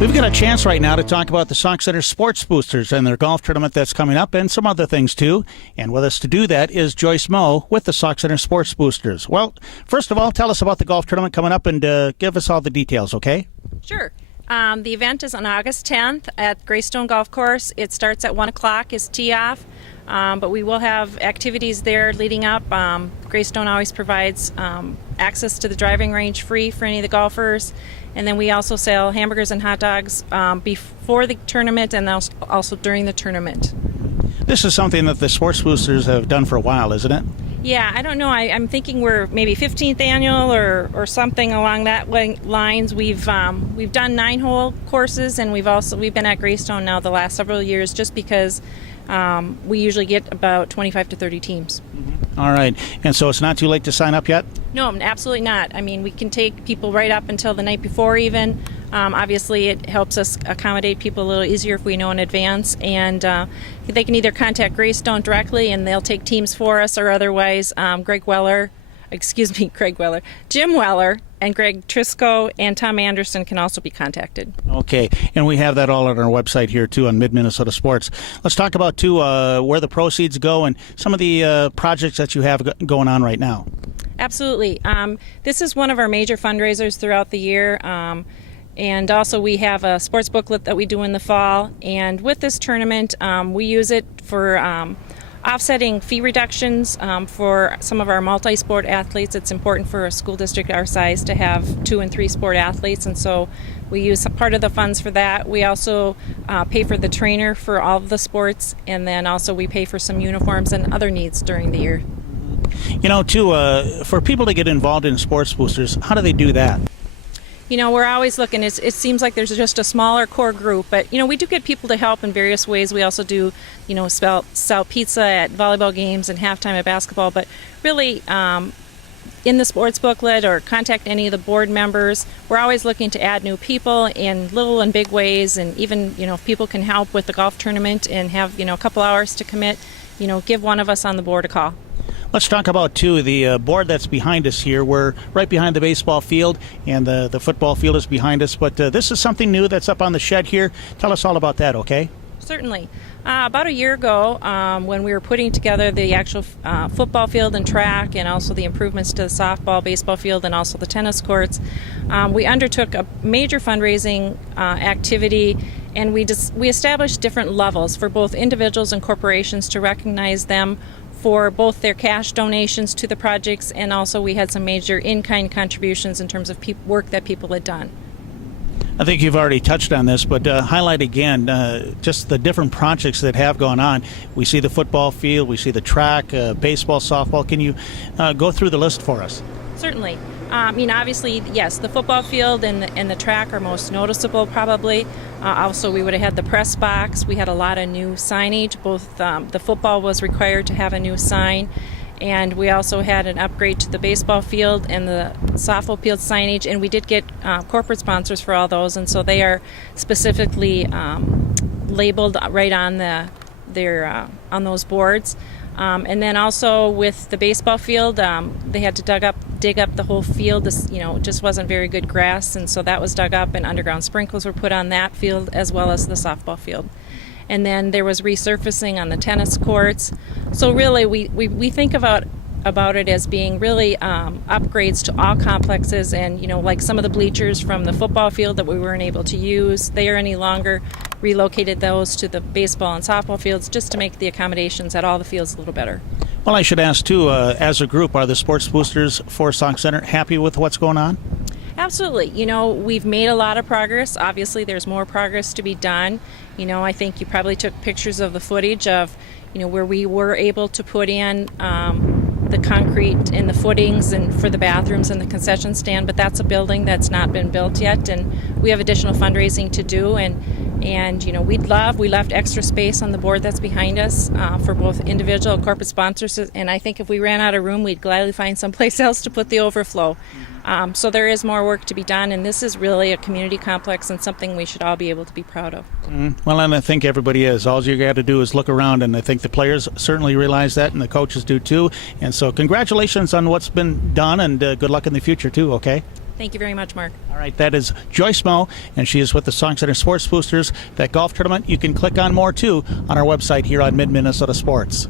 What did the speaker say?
We've got a chance right now to talk about the Sauk Center Sports Boosters and their golf tournament that's coming up and some other things too. And with us to do that is Joyce Moe with the Sauk Center Sports Boosters. Well, first of all, tell us about the golf tournament coming up and give us all the details, okay? Sure. The event is on August 10th at Greystone Golf Course. It starts at 1 o'clock is tee-off, but we will have activities there leading up. Greystone always provides access to the driving range free for any of the golfers. And then we also sell hamburgers and hot dogs before the tournament and also during the tournament. This is something that the Sports Boosters have done for a while, isn't it? Yeah, I don't know. I'm thinking we're maybe 15th annual or something along that lines. We've done 9-hole courses, and we've been at Greystone now the last several years just because we usually get about 25 to 30 teams. All right. And so it's not too late to sign up yet? No, absolutely not. I mean, we can take people right up until the night before even. Obviously, it helps us accommodate people a little easier if we know in advance. And they can either contact Greystone directly, and they'll take teams for us, or otherwise, Jim Weller, and Greg Trisco and Tom Anderson can also be contacted. Okay, and we have that all on our website here, too, on Mid-Minnesota Sports. Let's talk about, too, where the proceeds go and some of the projects that you have going on right now. Absolutely. This is one of our major fundraisers throughout the year. And also we have a sports booklet that we do in the fall. And with this tournament, we use it for offsetting fee reductions for some of our multi-sport athletes. It's important for a school district our size to have 2 and 3 sport athletes, and so we use part of the funds for that. We also pay for the trainer for all of the sports, and then also we pay for some uniforms and other needs during the year. You know, too, for people to get involved in Sports Boosters, how do they do that? You know, we're always looking. It seems like there's just a smaller core group, but, you know, we do get people to help in various ways. We also do, you know, sell pizza at volleyball games and halftime at basketball, but really in the sports booklet or contact any of the board members, we're always looking to add new people in little and big ways, and even, you know, if people can help with the golf tournament and have, you know, a couple hours to commit, you know, give one of us on the board a call. Let's talk about, too, the board that's behind us here. We're right behind the baseball field, and the football field is behind us. But this is something new that's up on the shed here. Tell us all about that, okay? Certainly. About a year ago, when we were putting together the actual football field and track, and also the improvements to the softball, baseball field, and also the tennis courts, we undertook a major fundraising activity, and we established different levels for both individuals and corporations to recognize them for both their cash donations to the projects, and also we had some major in-kind contributions in terms of work that people had done. I think you've already touched on this, but highlight again just the different projects that have gone on. We see the football field, we see the track, baseball, softball. Can you go through the list for us? Certainly. I mean, obviously, yes, the football field and the track are most noticeable probably. Also, we would have had the press box. We had a lot of new signage. Both the football was required to have a new sign, and we also had an upgrade to the baseball field and the softball field signage, and we did get corporate sponsors for all those, and so they are specifically labeled right on on those boards. And then also with the baseball field, they had to dig up the whole field. This, you know, just wasn't very good grass, and so that was dug up, and underground sprinkles were put on that field as well as the softball field. And then there was resurfacing on the tennis courts. So really, we think about it as being really upgrades to all complexes, and, you know, like some of the bleachers from the football field that we weren't able to use, they are any longer. Relocated those to the baseball and softball fields just to make the accommodations at all the fields a little better. Well, I should ask, too, as a group, are the Sports Boosters for Sauk Center happy with what's going on? Absolutely. You know, we've made a lot of progress. Obviously, there's more progress to be done. You know, I think you probably took pictures of the footage of, you know, where we were able to put in the concrete and the footings and for the bathrooms and the concession stand, but that's a building that's not been built yet, and we have additional fundraising to do, and you know, we left extra space on the board that's behind us for both individual and corporate sponsors, and I think if we ran out of room, we'd gladly find someplace else to put the overflow. So there is more work to be done, and this is really a community complex and something we should all be able to be proud of. Well, and I think everybody is. All you got to do is look around, and I think the players certainly realize that, and the coaches do too. And so congratulations on what's been done, and good luck in the future too, okay? Thank you very much, Mark. All right, that is Joyce Moe, and she is with the Sauk Center Sports Boosters. That golf tournament, you can click on more, too, on our website here on Mid-Minnesota Sports.